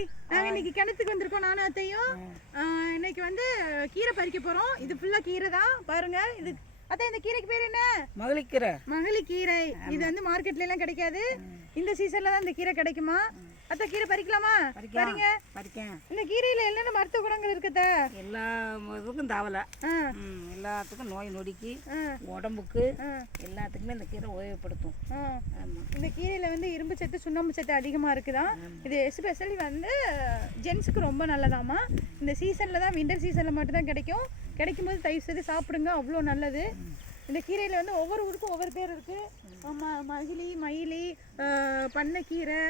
Hi, நாங்கள் இன்னைக்கு கிணத்துக்கு வந்திருக்கோம் நானும் அத்தையும். இன்னைக்கு வந்து கீரை பறிக்க போகிறோம். இது ஃபுல்லாக கீரை தான் பாருங்க. இது அத்தை, இந்த கீரைக்கு பேர் என்ன? மகளிக்கீரை. மகளிக்கீரை. இது வந்து மார்க்கெட்ல எல்லாம் கிடைக்காது. இந்த சீசன்ல தான் இந்த கீரை கிடைக்குமா? அத்தை, கீரை பறிக்கலாமா? பறிங்க. இந்த கீரையில என்னென்ன மருத்துவ குணங்கள் இருக்குதா? எல்லா இதுக்கும் தாவலை, எல்லாத்துக்கும் நோய் நொடிக்கு, உடம்புக்கு எல்லாத்துக்குமே இந்த கீரை உபயோகப்படுத்தும். இந்த கீரையில வந்து இரும்பு சத்து, சுண்ணாம்பு சத்து அதிகமாக இருக்குதான். இது எஸ்பெஷலி வந்து ஜென்ஸுக்கு ரொம்ப நல்லதாமா. இந்த சீசனில் தான், வின்டர் சீசனில் மட்டும்தான் கிடைக்கும். கிடைக்கும்போது தயவு செய்து சாப்பிடுங்க, அவ்வளோ நல்லது. இந்த கீரையில் வந்து ஒவ்வொரு ஊருக்கும் ஒவ்வொரு பேர் இருக்குது. மகிழி, மயிலி, பண்ணைக்கீரை,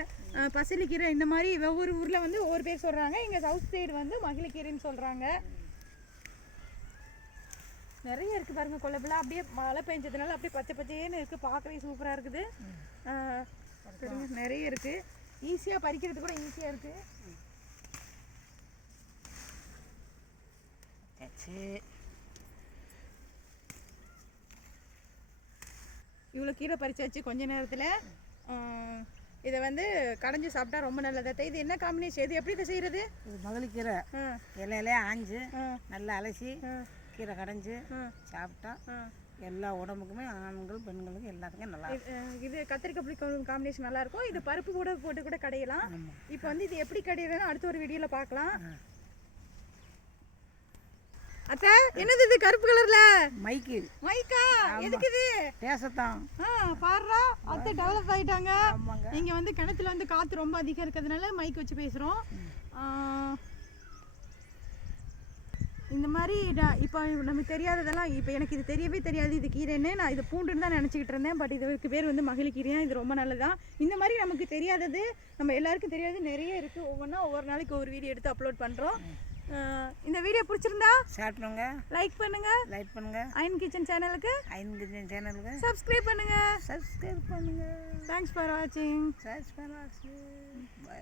பசலிக்கீரை, இந்த மாதிரி ஒவ்வொரு ஊரில் வந்து ஒவ்வொரு பேர் சொல்கிறாங்க. இங்கே சவுத் சைடு வந்து மகிழிக்கீரைன்னு சொல்கிறாங்க. நிறைய இருக்குது பாருங்கள். கொல்லப்பில் அப்படியே மழை பெஞ்சதுனால அப்படியே பச்சை பச்சைன்னு இருக்குது. பார்க்கவே சூப்பராக இருக்குது. நிறைய இருக்குது. ஈஸியாக பறிக்கிறது கூட ஈஸியாக இருக்குது. இவ்வளோ கீரை பறிச்சாச்சு கொஞ்ச நேரத்தில். இதை வந்து கடைஞ்சி சாப்பிட்டா ரொம்ப நல்லது. இது என்ன காம்பினேஷன்? இது எப்படி இதை செய்கிறது? இது மகளிக்கீரை. இலையிலே ஆஞ்சு நல்லா அலசி கீரை கடைஞ்சி சாப்பிட்டா எல்லா உடம்புக்குமே, ஆண்கள் பெண்களுக்கும் எல்லாத்துக்கும் நல்லா இருக்கும். இது கத்திரிக்காய் புளி காம்பினேஷன் நல்லாயிருக்கும். இது பருப்பு கூட போட்டு கூட கடையலாம். இப்போ வந்து இது எப்படி கடையிறதுன்னு அடுத்த ஒரு வீடியோவில் பார்க்கலாம். அத்தை, என்னது இது கருப்பு கலர்ல? மைக்கா? எதுக்கு இது? பேசத்தான். பாருடா, அத்தை டெவலப் ஆயிட்டாங்க. இங்க வந்து கிணத்துல வந்து காத்து ரொம்ப அதிகம் இருக்கிறதுனால மைக் வச்சு பேசுறோம். இந்த மாதிரி இப்போ நமக்கு தெரியாததெல்லாம், இப்போ எனக்கு இது தெரியவே தெரியாது இது கீரைன்னு. நான் இது பூண்டுன்னு தான் நினச்சிக்கிட்டு இருந்தேன். பட் இதுக்கு பேர் வந்து மகளிக்கீரையா. இது ரொம்ப நல்லதான். இந்த மாதிரி நமக்கு தெரியாதது நம்ம எல்லாருக்கும் தெரியாது நிறைய இருக்குது. ஒவ்வொன்றா ஒவ்வொரு நாளைக்கு ஒரு வீடியோ எடுத்து அப்லோட் பண்ணுறோம். இந்த வீடியோ பிடிச்சிருந்தா ஷேர் பண்ணுங்க, லைக் பண்ணுங்க, அயன் கிச்சன் சேனலுக்கு சப்ஸ்கிரைப் பண்ணுங்க. தேங்க்ஸ் ஃபார் வாட்சிங். பை.